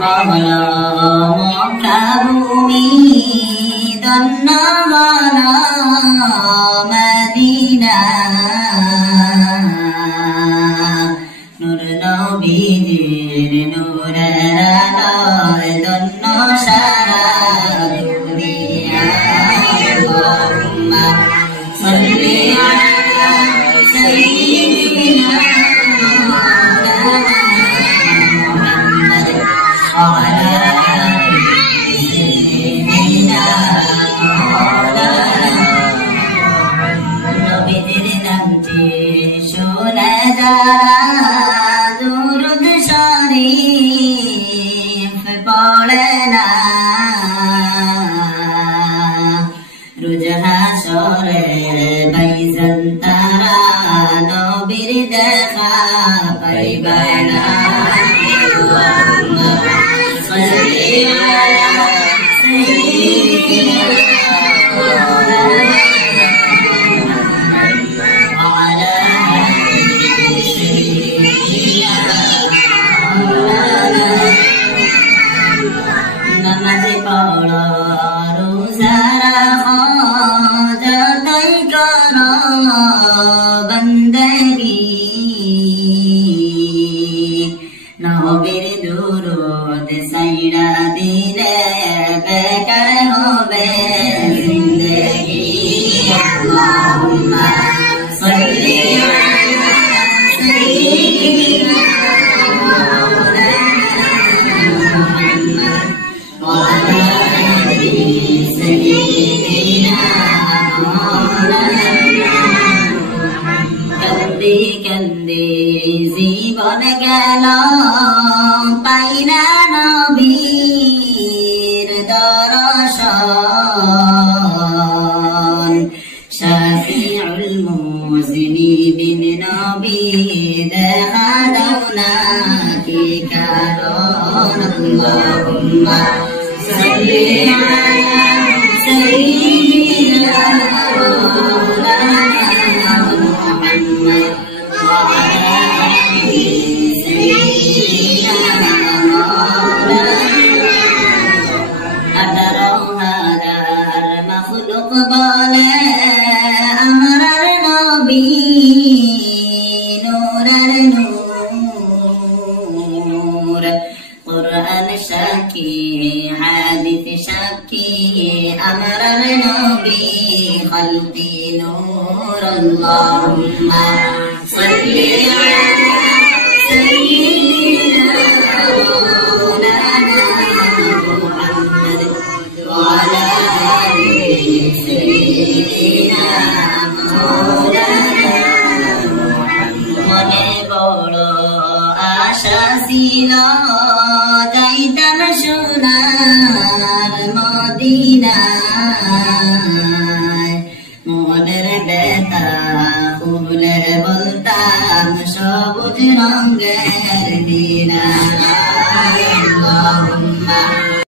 বলো মক্কা ভূমি ধন্য বলো মদিনা নূর নবীর নূরের আলোয় ধন্য সারা দুনিয়া আল্লাহুম্মা সাল্লি আলা সাইয়্যিদিনা দুরুদ শরীফ পড়ে না রোজ হাসরের বাইজান তারা নবীর দেখা পাইবে না আল্লাহুম্মা সাল্লি আলা সাইয়্যিদিনা নামাজে পড়ো রোজা রাখো যতই করো বন্দেগি নবীর দুরূদ সাইরা দিলে বেকার হবে জিন্দেগি আল্লাহুম্মা সাল্লি আলা সাইয়্যিদিনা কান্দে জীবন গেল পাইনা নবীর দর্শন শাফিউল মুজনিবিন নবী দেখা দাও না কি কারণ আল্লাহুম্মা সাল্লি আলা সাইয়্যিদিনা বলে আমরার নবী নূরের নূর কুরআন সাক্ষী হাদিস সাক্ষী আমরার নবী খালকি নূর আল্লাহুম্মা সাল্লি আলা সাইয়্যিদিনা মাওলানা মুহাম্মদ ওয়া আলা মনে বড় আশা ছিল যাইতাম সোনার মদিনায় মনের ব্যথা খুলে বলতাম সবুজ রঙ